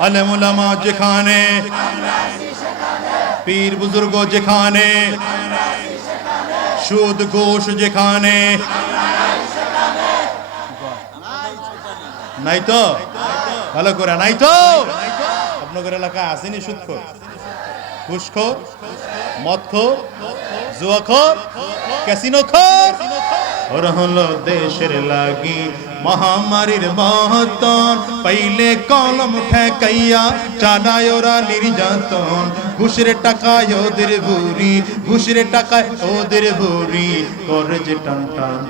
আলেমুলামা যেখানে, পীর বুজুর্গ যেখানে, সুদ ঘোষ যেখানে, নাই তো? ভালো করে, নাই তো? আপনাদের এলাকায় আসেনি সুদখোর ঘুষখোর মদখোর জুয়াখোর ক্যাসিনোখোর ওর হলো দেশের লাগি মহামারীর মহতন পাইলে কলম ঠেকাইয়া চালায় ওরা নির্যাতন ঘুষের টাকায় ওদের বুড়ি ঘুষের টাকায় ওদের বুড়ি করে যে টান টান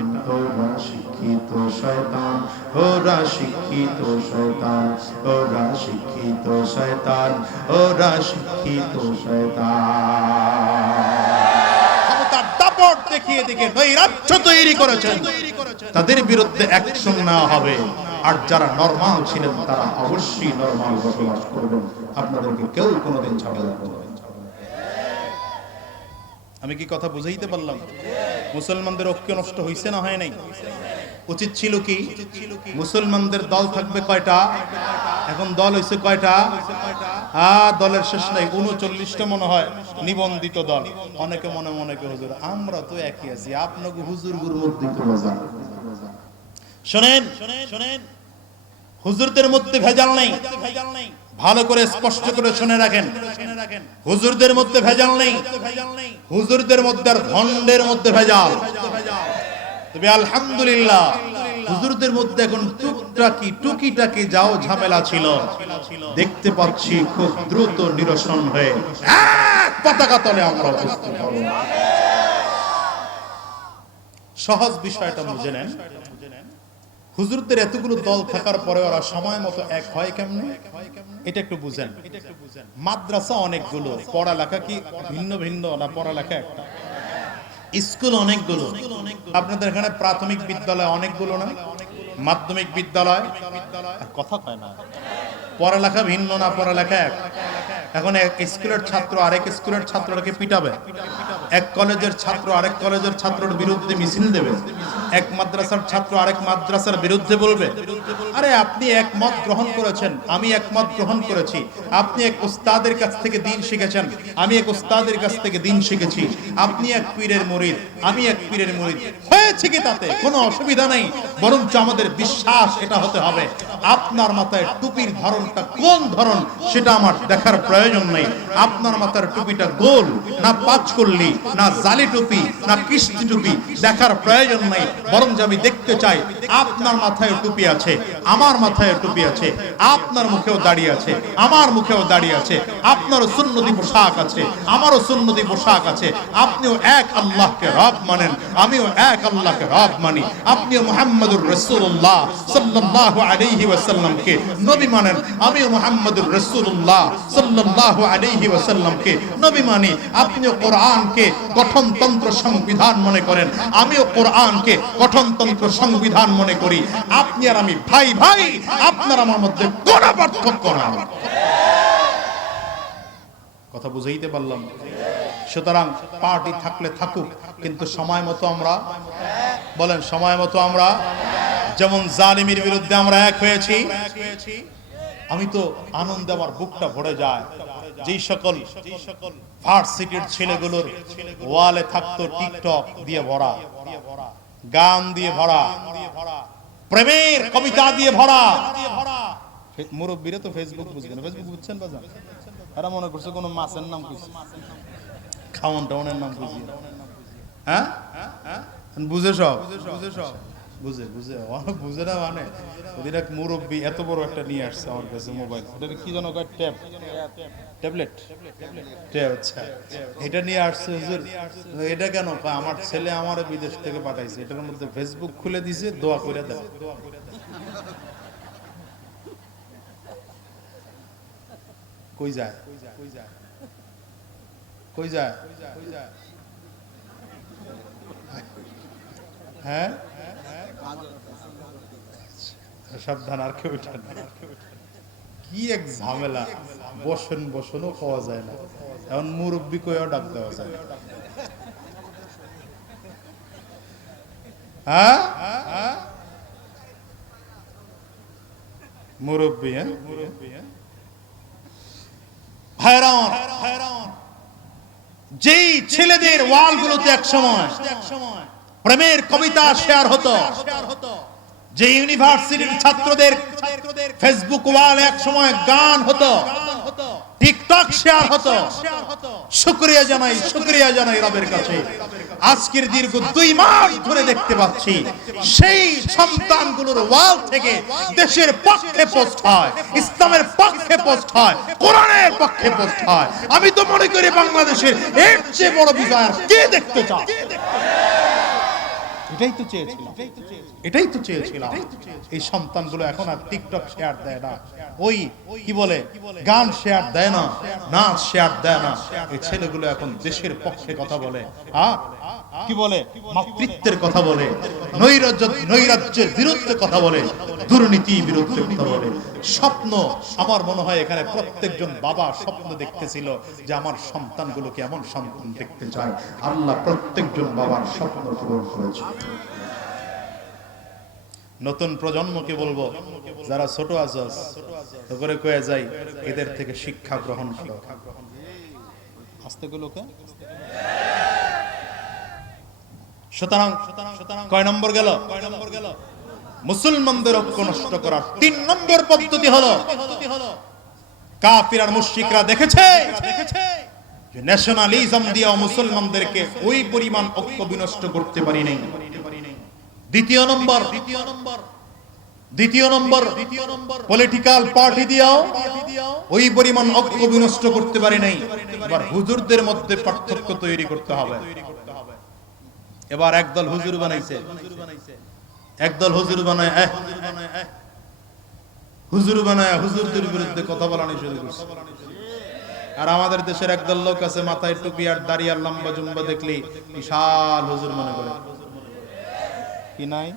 শিক্ষিত শয়তান ওরা শিক্ষিত শয়তান ওরা শিক্ষিত শয়তান ওরা শিক্ষিত শয়তান দেখিয়ে দেখে নৈরাজ্য তৈরি করেছেন। তাদের বিরুদ্ধে অ্যাকশন নেওয়া হবে। আর যারা নর্মাল ছিলেন, তারা অবশ্যই নর্মাল বসবাস করবেন। আপনাদেরকে কেউ কোনোদিন ঝামেলা করবেন। আমি কি কথা বুঝাইতে পারলাম? মুসলমানদের ঐক্য নষ্ট হইছে না হয় নাই? উচিত ছিল কি? মুসলমানদের দল থাকবে কয়টা? এখন দল হইছে কয়টা? আ দলের শেষ নাই, উনচল্লিশটা মনে হয় নিবন্ধিত দল। অনেকে মনে মনে কে হুজুর, আমরা তো একই আছি, আপনাকে হুজুর তো শোনেন শোনেন, হুজুরদের মধ্যে ভেজাল নেই। ভালো করে স্পষ্ট করে শুনে রাখেন। হুজুরদের মধ্যে ভেজাল নেই। হুজুরদের মধ্যে আর ভন্ডের মধ্যে ভেজাল। তবে আলহামদুলিল্লাহ, হুজুরদের মধ্যে এখন টুকটাকি, টুকিটাকি যাও ঝামেলা ছিল। দেখতে পাচ্ছি খুব দ্রুত নিরসন হয়ে এক পতাকা তলে আমরা উপস্থিত হব। সহজ বিষয়টা বুঝে নেন। হুজুরদের এতগুলো দল থাকার পরে ওরা সময় মতো এক হয় কেমনে? এটা একটু বুঝেন। মাদ্রাসা অনেকগুলো, পড়ালেখা কি ভিন্ন ভিন্ন না পড়ালেখা একটা? স্কুল অনেকগুলো। আপনাদের এখানে প্রাথমিক বিদ্যালয় অনেকগুলো না? মাধ্যমিক বিদ্যালয়? কথা কয় না। পড়ালেখা ভিন্ন না, পড়ালেখা এক? এখন এক স্কুলের ছাত্র আরেক স্কুলের ছাত্রটাকে পিটাবে। এক কলেজের ছাত্র আরেক কলেজের ছাত্রের বিরুদ্ধে মিছিল দেবে। এক মাদ্রাসার ছাত্র আরেক মাদ্রাসার বিরুদ্ধে বলবে, আরে, আপনি এক মত গ্রহণ করেছেন, আমি এক মত গ্রহণ করেছি। আপনি এক উস্তাদের কাছ থেকে দিন শিখেছেন, আমি এক উস্তাদের কাছ থেকে দিন শিখেছি। আপনি এক পীরের মুরিদ, আমি এক পীরের মুরিদ। হয়েছে কি তাতে? কোনো অসুবিধা নেই। বরঞ্চ আমাদের বিশ্বাস এটা হতে হবে। আপনার মাথায় টুপির ধরনটা কোন ধরন সেটা আমার দেখার প্রয়োজন নেই। আপনার মাথার টুপিটা গোল, না পাঁচ করলি না জালি টুপি, না কিস্তি টুপি, দেখার প্রয়োজন নেই। বরঞ্চ আমি দেখতে চাই, আপনার মাথায় টুপি আছে, আমার মাথায় টুপি আছে, আপনার মুখেও দাঁড়িয়ে আছে, আমার মুখেও দাঁড়িয়ে আছে, আপনারও সুন্নতি পোশাক আছে, আমারও সুন্নতি পোশাক আছে, আপনিও এক আল্লাহকে রব মানেন, আমিও এক আল্লাহকে রব মানি। আপনিও মোহাম্মদুর রাসূলুল্লাহ সাল্লাল্লাহু আলাইহি ওয়াসাল্লামকে নবী মানেন, আমিও মুহাম্মদুর রাসূলুল্লাহ সাল্লাল্লাহু আলাইহি ওয়াসাল্লামকে। নবী মানি আপনিও কোরআনকে গঠনতন্ত্র সংবিধান মনে করেন, আমিও কোরআনকে গঠনতন্ত্র সংবিধান মনে করি। আপনি আর আমি ভাই ভাই, আপনার আমার মধ্যে কোনো পার্থক্য না কথা বুঝাইতে পারলাম? সুতরাং পার্টি থাকলে থাকুক, কিন্তু সময় মতো আমরা, বলেন সময় মতো আমরা, যেমন জালিমের বিরুদ্ধে আমরা এক হয়েছি আমি তো আনন্দে আমার বুকটা ভরে যায়। যেই সকল ভার্সিটির ছেলেগুলোর ওয়ালে থাকতো টিকটক দিয়ে ভরা গান দিয়ে ভরা প্রেমের কবিতা দিয়ে ভরা। মুরব্বীরা তো ফেসবুক বুঝবেন ফেসবুক বুঝছেন বাজান? এরা মনে করছে কোনো মাছের নাম খুঁজছে খাওয়ান টাউনের নাম খুঁজি হ্যাঁ? বুঝে সব? বুঝে সব। বুঝে বুঝে বুঝে না মানে? ওদের এক মুরব্বী এত বড় একটা নিয়ে আসছে আমার কাছে মোবাইল। এটা কি যেন ট্যাব? আচ্ছা। এটা নিয়ে আসছে এটা কেন? আমার ছেলে আমার বিদেশ থেকে পাঠাইছে। এটার মধ্যে ফেসবুক খুলে দিছে, দোয়া করে দেয় কই যায়? কই যায়? হ্যাঁ? সাবধান আর কেউ না কি এক ঝামেলা। বসন বসনও খাওয়া যায় না। এখন মুরব্বী কয়েও ডাক দেওয়া যায়। না। হ্যাঁ? মুরব্বী হ্যাঁ? মুরব্বী হ্যাঁ যেই ছেলেদের ওয়ালগুলোতে এক সময় প্রেমের কবিতা শেয়ার হতো। যে ইউনিভার্সিটির ছাত্রদের ফেসবুক ওয়াল এক সময় গান হতো, টিকটক শেয়ার হতো। শুক্রিয়া জানাই শুক্রিয়া জানাই রবের কাছে। আজকের দীর্ঘ দুই মাস ধরে দেখতে পাচ্ছি, সেই সন্তানগুলোর ওয়াল থেকে দেশের পক্ষে পোস্ট হয়, ইসলামের পক্ষে পোস্ট হয়, কোরআনের পক্ষে পোস্ট হয়। আমি তো মনে করি বাংলাদেশের এর চেয়ে বড় বিজয় কে দেখতে চায়? এটাই তো চেয়েছিলাম। এটাই তো চেয়েছিলাম। এই সন্তানগুলো এখন আর টিকটক শেয়ার দেয় না। ওই, কি বলে, গান শেয়ার দেয় না, নাচ শেয়ার দেয় না। এই ছেলেগুলো এখন দেশের পক্ষে কথা বলে। হ্যাঁ কি বলে? মাতৃত্বের কথা বলে। নৈরাজ্য, নৈরাজ্যের বিরুদ্ধে কথা বলে। দুর্নীতি বিরুদ্ধে কথা বলে। স্বপ্ন, আমার মনে হয় এখানে প্রত্যেকজন বাবা স্বপ্ন দেখতেছিল যে আমার সন্তানগুলোকে এমন সন্তান দেখতে চায়। আল্লাহ প্রত্যেকজন বাবার স্বপ্ন পূরণ করেছে। নতুন প্রজন্মকে বলব, যারা ছোট আছস তো করে কয়ে যাই, এদের থেকে শিক্ষা গ্রহণ করো। আস্তে গুলোকে মুসলমানদের ঐক্য নষ্ট করার তিন নম্বর পদ্ধতি হলো আর দেখেছে ন্যাশনালিজম দিয়ে মুসলমানদেরকে ওই পরিমাণ ঐক্য বিনষ্ট করতে পারি নাই। দ্বিতীয় নম্বর দ্বিতীয় নম্বর দ্বিতীয় নম্বর হুজুরদের মধ্যে পার্থক্য তৈরি করতে হবে। এবার একদল হুজুর বানাইছে। একদল হুজুর বানায় হুজুর বানায়, হুজুরদের বিরুদ্ধে কথা বলানি শুরু করছে। আর আমাদের দেশের একদল লোক আছে, মাথায় টুপি আর দাড়ি আর লম্বা জুম্বা দেখলি বিশাল হুজুর মনে করে। কি নাই?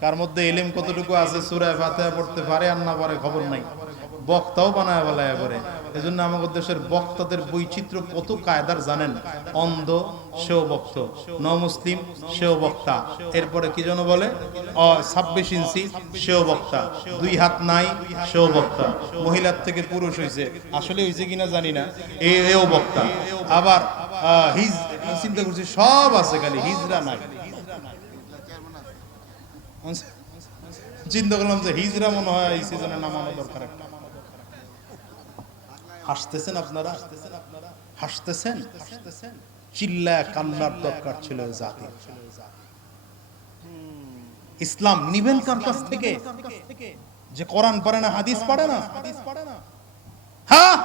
কার মধ্যে এলিম কতটুকু আছে সুরায় ফাতিহা পড়তে পারে আর না পারে খবর নাই। বক্তাও বানায় বলায় করে এজন্য আমাদের দেশের বক্তাদের বৈচিত্র্য কত কায়দার জানেন? অন্ধ, সেও বক্ত ন মুসলিম সেও বক্তা এরপরে কি যেন বলে? ছাব্বিশ ইঞ্চি, সেও বক্তা দুই হাত নাই, সেও বক্তা মহিলার থেকে পুরুষ হয়েছে আসলে হয়েছে কিনা জানি না। এও বক্তা আবার চিন্তা করছি, সব আছে খালি, হিজরা নাই। চিন্তা করলাম যে হিজরা মনে হয় এই সিজনে নামানো দরকার একটা। হাসতেছেন আপনারা? হাসতেছেন? চিল্লা কান্নার দরকার ছিল জাতির ইসলাম নিবেন কার কাছ থেকে? যে কোরআন পড়ে না, হাদিস পড়ে না? হ্যাঁ?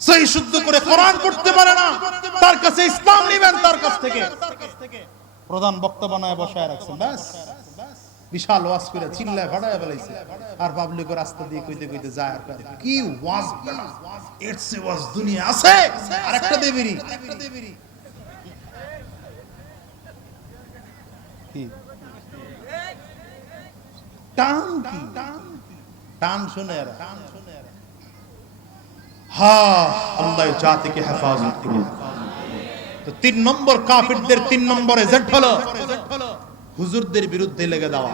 সেই শুদ্ধ করে কোরআন পড়তে পারে না। তার কাছে ইসলাম নিবেন তার কাছ থেকে। প্রধান বক্তা বানায় বসায় রাখছেন, ব্যাস। বিশাল ওয়াজ করে চিল্লায় ভাড়ায় ফেলাইছে। আর পাবলিক রাস্তা দিয়ে কইতে কইতে যায় আর কি ওয়াজ বেটা এর সে ওয়াজ দুনিয়া আছে? আর একটা দেবেরি হেফাজত করুন। তিন নম্বর কাফিরদের তিন নম্বর এজেন্ট হলো। হুজুরদের বিরুদ্ধে লেগে দেওয়া।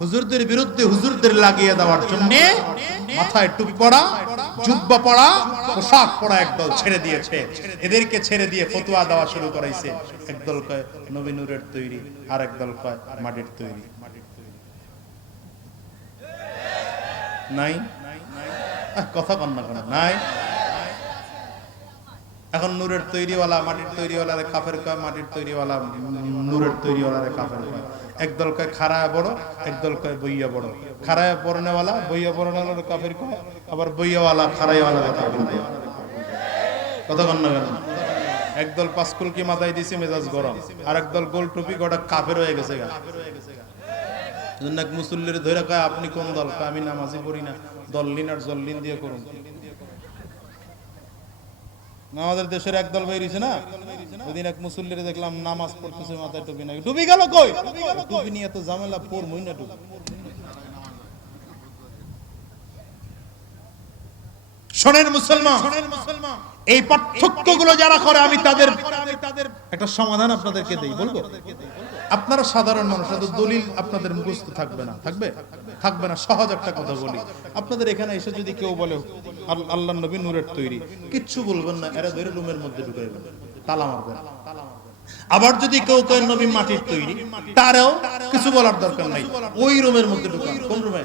হুজুরদের বিরুদ্ধে হুজুরদের লাগিয়ে দেওয়ার জন্য মাথায় টুপি পড়া, জুব্বা পড়া, পোশাক পড়া একদল ছেড়ে দিয়েছে। এদেরকে ছেড়ে দিয়ে ফতুয়া দেওয়া শুরু করাইছে। একদল কয় নবীনুরের তৈরি আর একদল কয়, মাটির তৈরি নাই? কথা কন না কেন? নাই? এখন নূরের তৈরিওয়ালা, মাটির তৈরিওয়ালারে কাফের কয়, মাটির তৈরিওয়ালা নূরের তৈরিওয়ালারে কাফের কয়। একদল কয় খারায় বড়, একদল কয় বইয়া বড়। খারায় পড়নেওয়ালা বইয়া পড়নেওয়ালার কাফের কয়, আবার বইয়াওয়ালা খারাইওয়ালারে কাফের কয়। কথা কন না কেন? একদল পাঁচকুল কি মাথায় দিছে, মেজাজ গরম। আর একদল গোল টুপি গোটা কাফের হয়ে গেছে গা। জন্য মুসল্লির ধরে কয়, আপনি কোন দল? আমি নামাজি পড়ি না। দল্লিন আর জল্লিন দিয়ে করুন। আমাদের দেশের একদল বেরিয়েছে না? ওদিন এক মুসল্লিরে দেখলাম নামাজ পড়তেছে, মাথায় টুপি নাকি ডুবি গেল কই? টুপি নিয়ে তো ঝামেলা পর মইনা টুপি। শোনেন মুসলমান, এই পার্থক্যগুলো যারা করে, আমি তাদের একটা সমাধান আপনাদেরকে দেই, বলব? আপনারা সাধারণ মানুষ, এত দলিল আপনাদের মুখস্থ থাকবে না। থাকবে? থাকবে না। সহজ একটা কথা বলি। আপনাদের এখানে এসে যদি কেউ বলে আল্লাহ নবী নূরের তৈরি। কিচ্ছু বলবেন না। এরা ধরে রুমের মধ্যে ঢুকাইবেন তালা মারবেন। আবার যদি কেউ কেউ নবী মাটির তৈরি। তারও কিছু বলার দরকার নাই। ওই রুমের মধ্যে ঢুকান। কোন রুমে?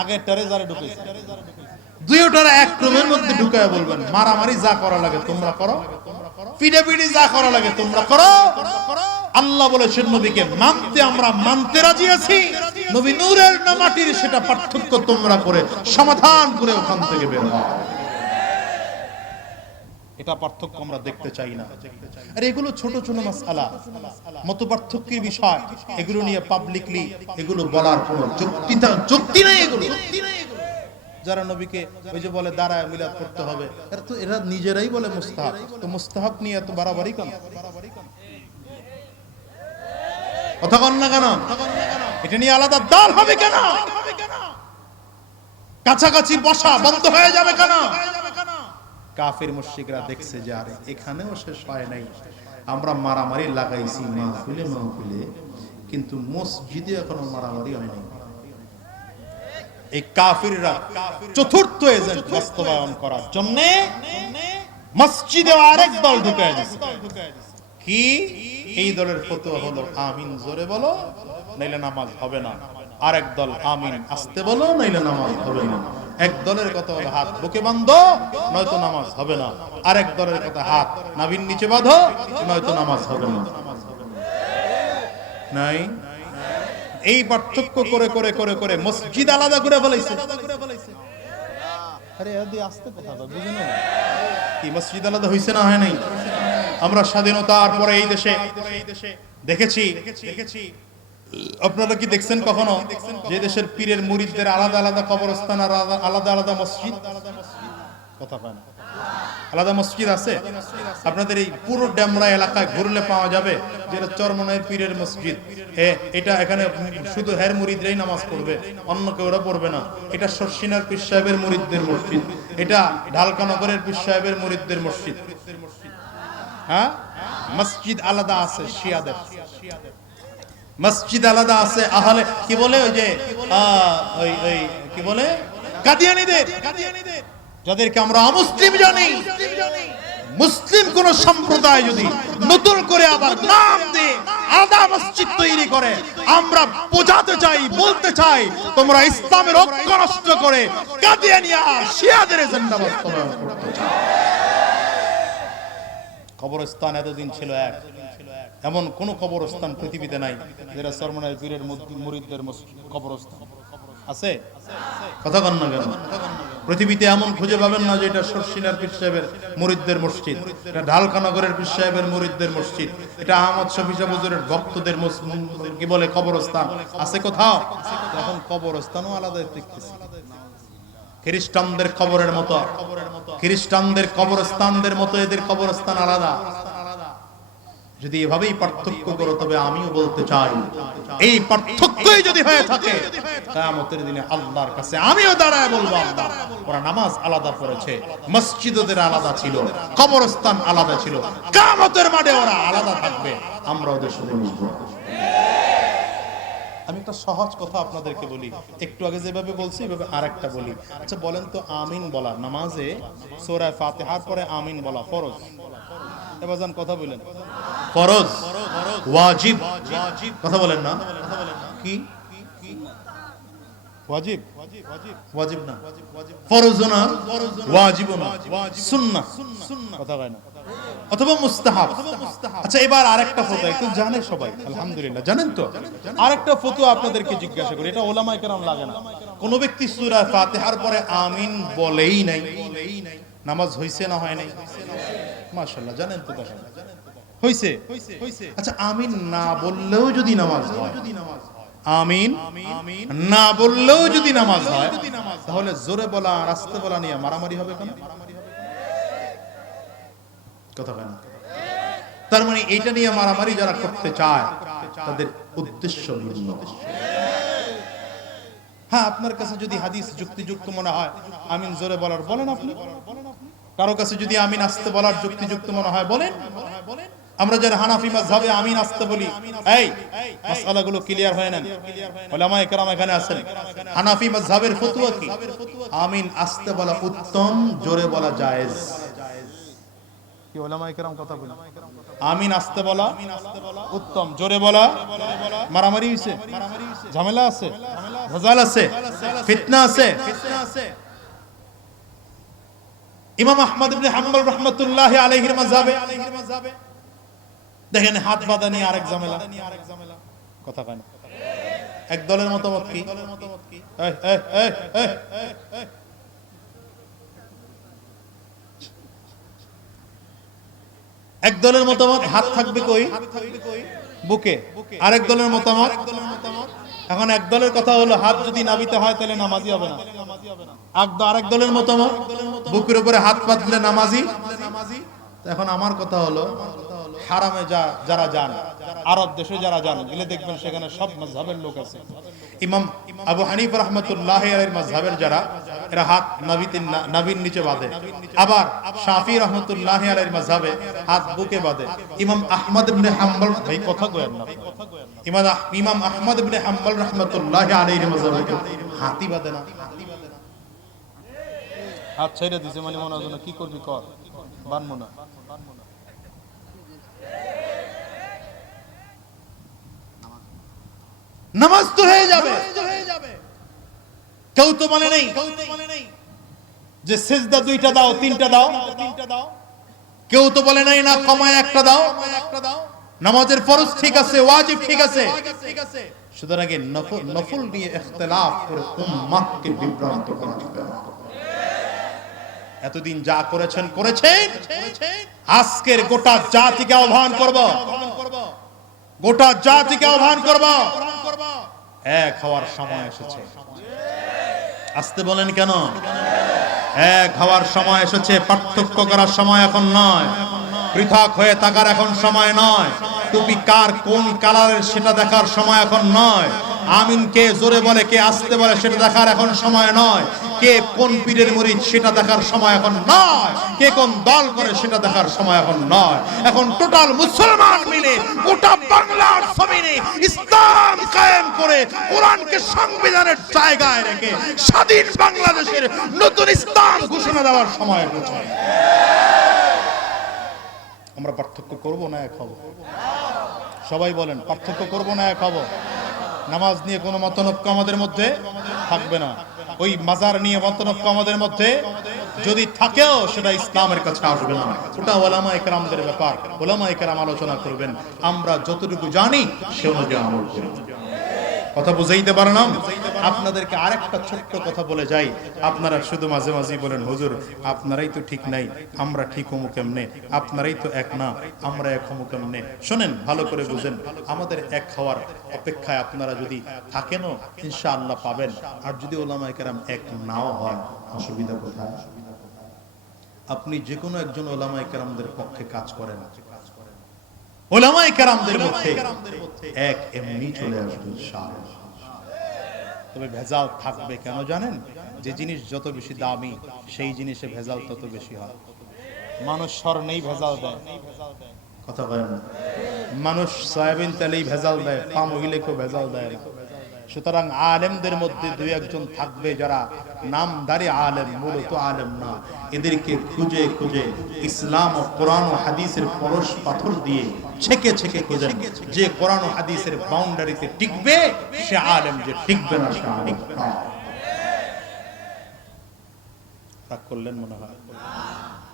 আগের টারে যারা ঢুকেছে দুইটারা এক রুমের মধ্যে ঢুকায় বলবেন, মারামারি যা করা লাগে তোমরা করো। পিডাপিডি যা করা লাগে তোমরা করো। আল্লাহ বলেছেন, নবীকে মানতে আমরা মানতে রাজি আছি। নবী নূরের না মাটির সেটা পার্থক্য তোমরা করে সমাধান করে ওখান থেকে বের হও। এটা পার্থক্য আমরা দেখতে চাই না। যারা নবীকে ওই যে বলে দাঁড়ায় মিলাদ করতে হবে, এরা তো, এরা নিজেরাই বলে মুস্তাহাব। তো মুস্তাহাব নিয়ে এত বাড়াবাড়ি কেন? কথা কন না কেন? এটা নিয়ে আলাদা দল হবে কেন? কাছাকাছি বসা বন্ধ হয়ে যাবে কেন? কাফের মুশরিকরা দেখছে যে, আরে, এখানেও শেষ হয় নাই। আমরা মারামারি লাগাইছি, মাহফিলে মাহফিলে, কিন্তু মসজিদে এখনও মারামারি হয় নাই এই কাফিররা চতুর্থ এজেন্ট বাস্তবায়ন করার জন্য মসজিদে আরেক দল ঢুকায় দিছে। কি? এই দলের ফতোয়া হলো, আমিন, জোরে বলো, নাইলে নামাজ হবে না। আরেক দল, আমিন, আসতে বলো, নাইলে নামাজ হবে না। এক দলের কথা হলো, হাত বুকে বাঁধো, নয়তো নামাজ হবে না। আরেক দলের কথা, হাত নাভির নিচে বাঁধো, নয়তো নামাজ হবে না। নাই? এই পার্থক্য করে করে করে করে মসজিদ আলাদা করে ফেলাইছে। আরে এদি আসতে কথা কয়, বুঝেন না? কি মসজিদ আলাদা হইছে না হয় নাই? আমরা স্বাধীনতার পরে এই দেশে দেখেছি দেখেছি। আপনারা কি দেখছেন কখনো? যে দেশের পীরের মুরিদদের আলাদা আলাদা কবরস্থান আর আলাদা- আলাদা আলাদা মসজিদ? কথা পায় না। আলাদা মসজিদ আছে? আপনাদের এই পুরো ডেমরা এলাকায় ঘুরলে পাওয়া যাবে যেটা চরমনায় পীরের মসজিদ। এ এটা এখানে শুধু হের মুরিদরাই নামাজ পড়বে অন্য কেউ ওরা পড়বে না। এটা শর্ষিনার পীর সাহেবের মুরিদদের মসজিদ। এটা ঢালকানগরের পীর সাহেবের মুরিদদের মসজিদ। হ্যাঁ? মসজিদ আলাদা আছে শিয়াদের। মসজিদ আলাদা আছে আহলে কি বলে ওই যে আহ, ওই ওই কি বলে? কাদিয়ানিদের কাদিয়ানিদের। যাদেরকে আমরা অমুসলিম জানি, মুসলিম কোন সম্প্রদায় যদি নতুন করে আবার নাম দিয়ে আলাদা মসজিদ তৈরি করে, আমরা বোঝাতে চাই, বলতে চাই, তোমরা ইসলামের ঐক্য নষ্ট করে কাদিয়ানিয়া শিয়াদের এজেন্ডা বাস্তবায়ন করতে চাও। কবরস্থান এতদিন ছিল এক। এমন কোন কবরস্থান পৃথিবীতে নাই, যেটা সরমনের পীরের মুরিদদের কবরস্থান। আছে? কথা কন না কেন? পৃথিবীতে এমন খুঁজে পাবেন না যে এটা শর্ষিনার পীর সাহেবের মুরিদদের মসজিদ, এটা ঢালকানগরের পীর সাহেবের মুরিদদের মসজিদ, এটা আহমদ শফি শাহ হুজুরের ভক্তদের কি বলে, কবরস্থান, আছে কোথাও? এখন কবরস্থানও আলাদা দেখতেছি। খ্রিস্টানদের কবরের মতো, খ্রিস্টানদের কবরস্থানদের মতো এদের কবরস্থান আলাদা। যদি এভাবেই পার্থক্য করো, তবে আমিও বলতে চাই, এই পার্থক্যই যদি হয়ে থাকে, কিয়ামতের দিনে আল্লাহর কাছে আমিও দাঁড়ায় বলব আল্লাহ ওরা নামাজ আলাদা করেছে মসজিদ ওদের আলাদা ছিল, কবরস্থান আলাদা ছিল, কিয়ামতের মাঠে ওরা আলাদা থাকবে আমরা ওদের সাথে মিশবো। আমি একটা সহজ কথা আপনাদেরকে বলি, একটু আগে যেভাবে বলছি, এভাবে আরেকটা বলি। আচ্ছা বলেন তো আমিন বলা, নামাজে সূরা ফাতিহার পরে আমিন বলা ফরজ? এবার যান, কথা বলেন। ফরজ, ওয়াজিব। কথা বলেন না। কি? কথা আচ্ছা আরেকটা আপনাদেরকে জিজ্ঞাসা করি। এটা কোন ব্যক্তি সূরা ফাতিহার পরে আমিন বলেই নাই। নামাজ হইছে না হয় নাই? মাশাআল্লাহ, জানেন তো দেখা হইছে? আচ্ছা আমিন না বললেও যদি নামাজ হয়। আমিন না বললেও যদি নামাজ হয় তাহলে জোরে বলা আর আস্তে বলা নিয়ে মারামারি হবে কেন? কথা হয় না। তার মানে এটা নিয়ে মারামারি যারা করতে চায় তাদের উদ্দেশ্য ভিন্ন হ্যাঁ আপনার কাছে যদি হাদিস যুক্তিযুক্ত মনে হয় আমিন জোরে বলার বলেন আপনি। কারও কাছে যদি আমিন আসতে বলার যুক্তিযুক্ত মনে হয় বলেন। আমরা যারা হানাফি মাযহাবে আমিন আসতে বলি, এই, মাসআলাগুলো ক্লিয়ার হয়ে নেন। ওলামা একরাম এখানে আছেন। হানাফি মাযহাবের ফতোয়া কি? আমিন আসতে বলা উত্তম, জোরে বলা জায়েজ। আমিন আসতে বলা উত্তম, জোরে বলা মারামারি ঝামেলা আছে? আছে? ফিতনা আছে? ইমাম আহমদ ইবনে হাম্বল রাহমাতুল্লাহি আলাইহির মাযহাবে দেখেন হাত বাঁধা নিয়ে আরেক ঝামেলা। কথা কয় না। এক দলের মতামত কি। এক দলের মতামত, হাত থাকবে কই? বুকে। আরেক দলের মতামত, এখন এক দলের কথা হলো, হাত যদি নাবিতে হয় তাহলে নামাজি হবে না। আর- আরেক দলের মতামত, বুকের উপরে হাত পাতলে নামাজি। এখন আমার কথা হলো হারামে যা, যারা যান আরব দেশে যারা যান গেলে দেখবেন সেখানে সব মজহাবের লোক আছে। ইমাম আবু হানিফ রহমতুল্লাহ এর মজহাবের যারা, এরা হাত নাবিতে নাবির নিচে বাঁধে। আবার শাফি রহমতুল্লাহ আলের মজহাবে হাত বুকে বাঁধে। ইমাম আহমদ ইবনে হাম্বল, ভাই, কথা কয়েন না। ইমাম ইমাম আহমদ ইবনে হাম্বল রহমতুল্লাহ আলাইহির মজহাবে কেউ হাতই বাঁধে না। হাত ছেড়ে দিছে মানে মনে হয় কি করবি কর, বানবো না। নামাজ তো হয়ে যাবে। কেউ তো মানে নেই যে সেজদা দুইটা দাও তিনটা দাও। কেউ তো বলে নাই না কমায় একটা দাও। নামাজের ফরজ ঠিক আছে ওয়াজিব ঠিক আছে। সুতরাং নফল নিয়ে ইখতিলাফ করে উম্মাহকে বিভ্রান্ত করা যাবে না। এতদিন যা করেছেন করেছেন। আজকের গোটা জাতিকে আহ্বান করব। গোটা জাতিকে আহ্বান করব। এক হওয়ার সময় এসেছে। আসতে বলেন কেন? এক হওয়ার সময় এসেছে, পার্থক্য করার সময় এখন নয়। পৃথক হয়ে থাকার এখন সময় নয়। টুপি কার কোন কালারের সেটা দেখার সময় এখন নয়। আমিন কে জোরে বলে, কে আসতে বলে সেটা দেখার এখন সময় নয়। কে কোন পীরের মুরিদ সেটা দেখার সময় এখন নয়। কে কোন দল করে সেটা দেখার সময় এখন নয়। এখন টোটাল মুসলমান মিলে গোটা বাংলার জমিনে ইসলাম কায়েম করে কোরআনকে সংবিধানের জায়গায় রেখে স্বাধীন বাংলাদেশের নতুন ইসলাম ঘোষণা দেওয়ার সময় এসেছে। আমরা পার্থক্য করব না এক হব? সবাই বলেন, পার্থক্য করব না এক হব? নামাজ নিয়ে কোনো মতনক্য আমাদের মধ্যে থাকবে না। ওই মাজার নিয়ে মতনক্য আমাদের মধ্যে যদি থাকেও সেটা ইসলামের কাছে আসবে না। ওটা ওলামা একরামদের ব্যাপার। ওলামা একরাম আলোচনা করবেন। আমরা যতটুকু জানি সে অনুযায়ী আমল করব। কথা বুঝাইতে পারলাম? আপনাদেরকে আরেকটা ছোট্ট কথা বলে যাই। আপনারা শুধু মাঝে মাঝে বলেন, হুজুর, আপনারাই তো ঠিক নাই, আমরা ঠিক হমু কেমনে? আপনারাই তো এক না, আমরা এক হমু কেমনে? শোনেন, ভালো করে বুঝেন। আমাদের এক হওয়ার অপেক্ষায় আপনারা যদি থাকেনও, ইনশাআল্লাহ পাবেন। আর যদি ওলামায়ে কেরাম এক নাও হয় অসুবিধা কোথায়? আপনি যে কোনো একজন ওলামায়ে কেরামদের পক্ষে কাজ করেন। ওলামায়ে কেরামদের মধ্যে এক এমনি চলে আসবে তবে ভেজাল থাকবে কেন জানেন? যে জিনিস যত বেশি দামি সেই জিনিসে ভেজাল তত বেশি হয়। মানুষ স্বর্ণেই ভেজাল দেয়। কথা বলেন মানুষ সয়াবিন তেলেই ভেজাল দেয় পাম অয়েলেকেও ভেজাল দেয় না। সুতরাং আলেমদের মধ্যে দুই একজন থাকবে যারা নামদারি আলেম মূলত আলেম না এদেরকে খুঁজে খুঁজে ইসলাম ও কোরআন ও হাদিসের পরশ পাথর দিয়ে ছেকে ছেকে খুঁজেন যে কোরআন ও হাদিসের বাউন্ডারিতে টিকবে সে আলেম যে টিকবে না সে আলেম না। রাগ করলেন মনে হয়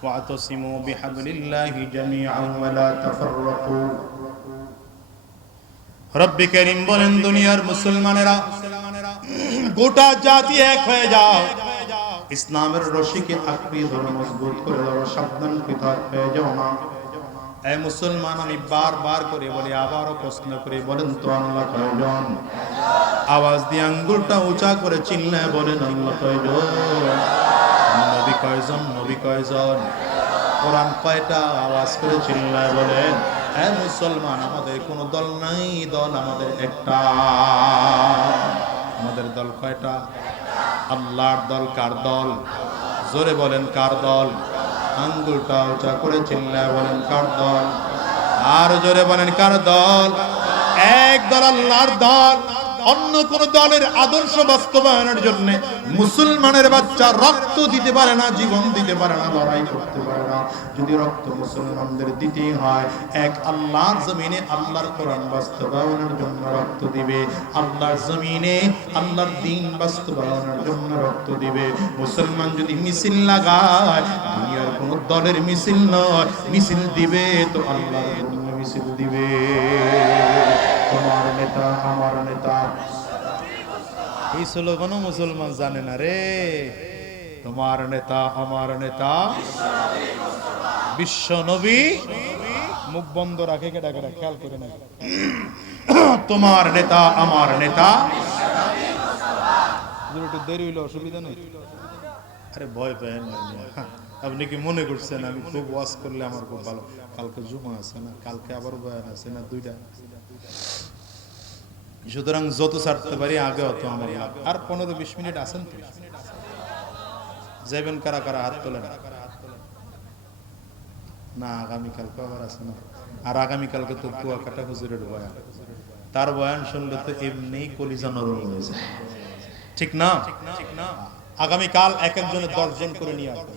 واعتصموا بحبل الله جميعا ولا تفرقوا রব্বি করিম বলেন দুনিয়ার মুসলমানেরা, গোটা জাতি এক হয়ে যাও। ইসলামের রশিকে আঁকড়ে ধরো, মজবুত করে ধরো, সাবধান পৃথক হয়ে যাও না এই মুসলমান, আমি বারবার করে বলি, আবারও প্রশ্ন করে, বলেন তো আল্লাহ কয়জন? আওয়াজ দিয়ে আঙ্গুলটা উঁচা করে চিল্লায় বলেন, আল্লাহ কয়জন? নবী কয়জন? নবী কয়জন? কোরআন কয়টা আওয়াজ করে চিল্লায় বলেন? মুসলমান, আমাদের কোনো দল নাই, দল আমাদের একটা। আমাদের দল কয়টা? আল্লাহর দল কার দল? জোরে বলেন কার দল? আঙ্গুলটা উঁচা করে চিল্লায় বলেন কার দল? আর জোরে বলেন কার দল? এক দল আল্লাহর দল, অন্য কোন দলের আদর্শ বাস্তবায়নের জন্য মুসলমানের বাচ্চা রক্ত দিতে পারে না, জীবন দিতে পারে না, লড়াই করতে না যদি রক্ত মুসলমানদের দিতে হয়, এক আল্লাহর জমিনে আল্লাহর কোরআন বাস্তবায়নের জন্য রক্ত দিবে, আল্লাহর জমিনে আল্লাহর দিন বাস্তবায়নের জন্য রক্ত দিবে। মুসলমান যদি মিছিল লাগায়, দুনিয়ার কোন দলের মিছিল নয়, মিছিল দিবে তো আল্লাহর জন্য মিছিল দিবে। তোমার নেতা, আমার নেতা। এই স্লোগানও মুসলমান জানে না রে। তোমার নেতা, আমার নেতা। বিশ্ব নবী। মুখ বন্ধ রাখে, কেটা কেটা, খেয়াল করে না তোমার নেতা, আমার নেতা। একটু দেরি হইলে, অসুবিধা নেই? আরে ভয় পেয়েন আপনি। কি মনে করছেন, আমি খুব ওয়াজ করলে আমার খুব ভালো? কালকে জুমা আছে না? কালকে আবার বয়ান আছে না? দুইটা? সুতরাং যত ছাড়তে পারি, আগে অত আমার। আর পনেরো বিশ মিনিট আছেন তো? যাইবেন কারা কারা হাত তোলেন? না আগামীকালকে আবার আছে না। আর আগামীকালকে তো কুয়াকাটা হুজুরের বয়ান। তার বয়ান শুনলে তো এমনি কলিজা নরম হয়ে যায়। ঠিক না? আগামীকাল এক একজনের দশজন করে নিয়ে আসবে।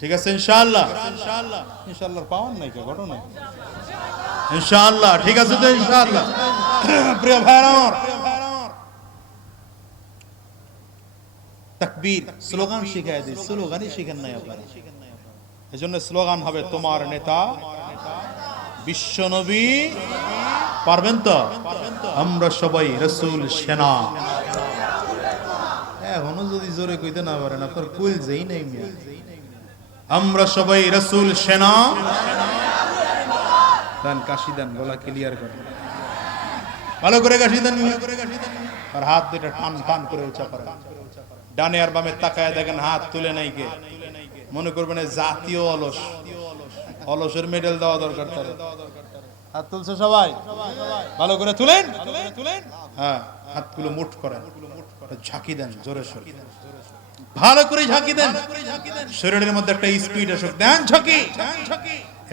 ঠিক আছে, ইনশাআল্লাহ? ইনশাআল্লাহ পাওয়ার নাই কে ঘটনা ইনশাআল্লাহ, ঠিক আছে তো ইনশাআল্লাহ। প্রিয় ভাইরা আমার তাকবীর, স্লোগান শিখায় দিই। স্লোগানই শিখেন নাই আপনারা। এজন্য স্লোগান হবে, তোমার নেতা বিশ্বনবী পারবেন তো? আমরা সবাই রসুল, সেনা। এখনও যদি জোরে কইতে না পারেন, আপনার কুল যেই নেই। আমরা সবাই রসুল, সেনা। দেন, কাশি দেন, গলা ক্লিয়ার করে ভালো করে কাশি দেন। আর হাত দুটা টান টান করে উঁচা করে ডানে আর বামে তাকায় দেখেন, হাত তুলে নাই কে? মনে করবেন জাতীয় অলস। অলসের মেডেল দেওয়া দরকার তার। হাত তুলছে সবাই? ভালো করে তুলেন? হ্যাঁ হাতগুলো মুঠ করেন। ঝাঁকি দেন, জোরে সরে। ভালো করে ঝাঁকি দেন। শরীরের মধ্যে একটা স্পিড আসুক। দেন ঝাঁকি।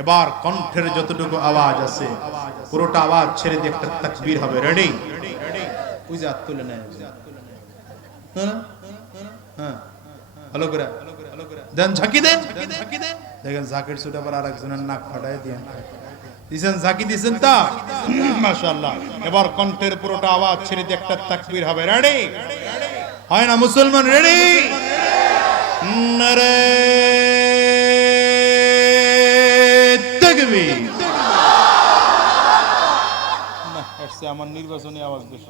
এবার কণ্ঠের যতটুকু আওয়াজ আছে, পুরোটা আওয়াজ ছেড়ে দিয়ে একটা তাকবীর হবে। রেডি ওই যে হাত তুলে নেয়? হ্যাঁ। ভালো করে। দেন ঝাঁকি দেন। দেখেন ঝাঁকির আরেকজনের নাক দিয়ে। ঝাঁকি তা? এবার কণ্ঠের পুরোটা আওয়াজ ছেড়ে দিয়ে একটা তাকবীর হবে। রেডি হয় না মুসলমান? রেডি নারে তাকবীর। আমার নির্বাচনী আওয়াজ বেশি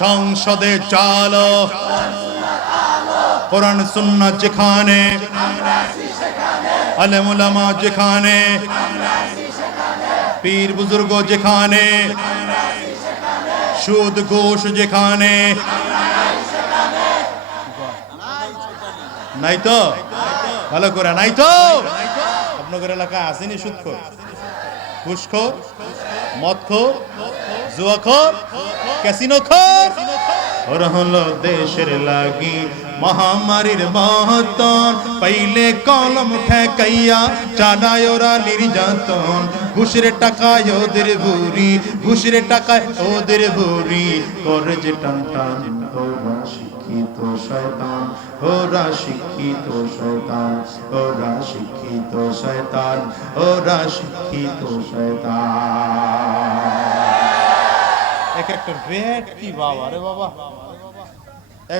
সংসদে চালো। কোরআন সুন্না যেখানে, আলেমুলামা যেখানে, পীর বুজুর্গ যেখানে, সুদ ঘোষ যেখানে। নাই তো ভালো করে নাই তো আপনাদের এলাকায় আসেনি সুদখোর ঘুষখোর মদখোর, জুয়াখোর ক্যাসিনো খোর ওর হলো দেশের লাগি মহামারীর মহতন পাইলে কলম ঠেকাইয়া চানায় ওরা নির্যাতন। ঘুষের টাকায় ওদের বুড়ি ঘুষের টাকায় ওদের বুড়ি করে যে টান টান শিক্ষিত শয়তান, ওরা শিক্ষিত শয়তান, ওরা শিক্ষিত শয়তান, ওরা শিক্ষিত শয়তান। এক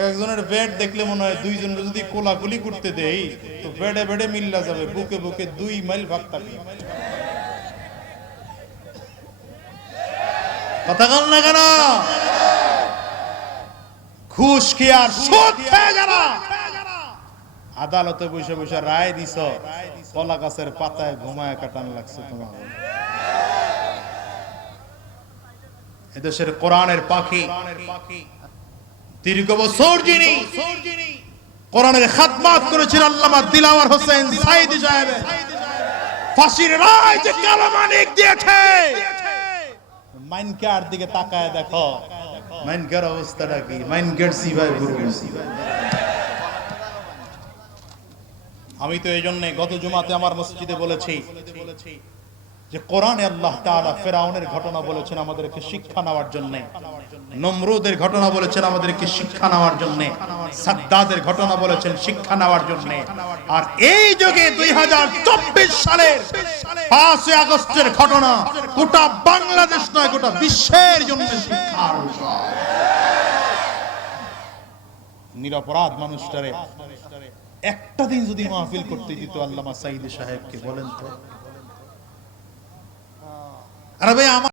একজনের ব্যাট দেখলে মনে হয় দুইজনের যদি কোলাকুলি করতে দেই, তো বেডে বেডে মিল্লা যাবে, বুকে বুকে দুই মাইল ভাগ কথা বল না কেন? ঘুষ কি আর সুদ খেয়ে যারা। আদালতে বসে বসে রায় দিছ কলা গাছের পাতায় ঘুমায় কাটান লাগছে তোমার। এদেশের কোরআনের পাখি। দীর্ঘ বছর যিনি কোরআনের খাতমাত করেছেন আল্লামা দিলাওয়ার হোসেন সাইদি সাহেব। ফাঁসির রায় যে কালো মানিক দিয়েছে। মাইনকার দিকে তাকায় দেখো। মাইনকার অবস্থাটা কি মাইনকার সিভাই গুরু আমি তো এই জন্য গত জুমাতে আমার মসজিদে বলেছি যে কোরআনে আল্লাহ তাআলা ফেরাউনের ঘটনা বলেছেন আমাদেরকে শিক্ষা নেওয়ার জন্য, নমরুদের ঘটনা বলেছেন আমাদেরকে শিক্ষা নেওয়ার জন্য, সাদ্দাদের ঘটনা বলেছেন শিক্ষা নেওয়ার জন্য আর এই যুগে দুই সালের পাঁচই আগস্টের ঘটনা গোটা বাংলাদেশ নয়, গোটা বিশ্বের জন্য বিষয়। নিরপরাধ মানুষটারে একটা দিন যদি মাহফিল করতে দিত আল্লামা সাইদি সাহেবকে, বলেন তো আরে ভাই আমার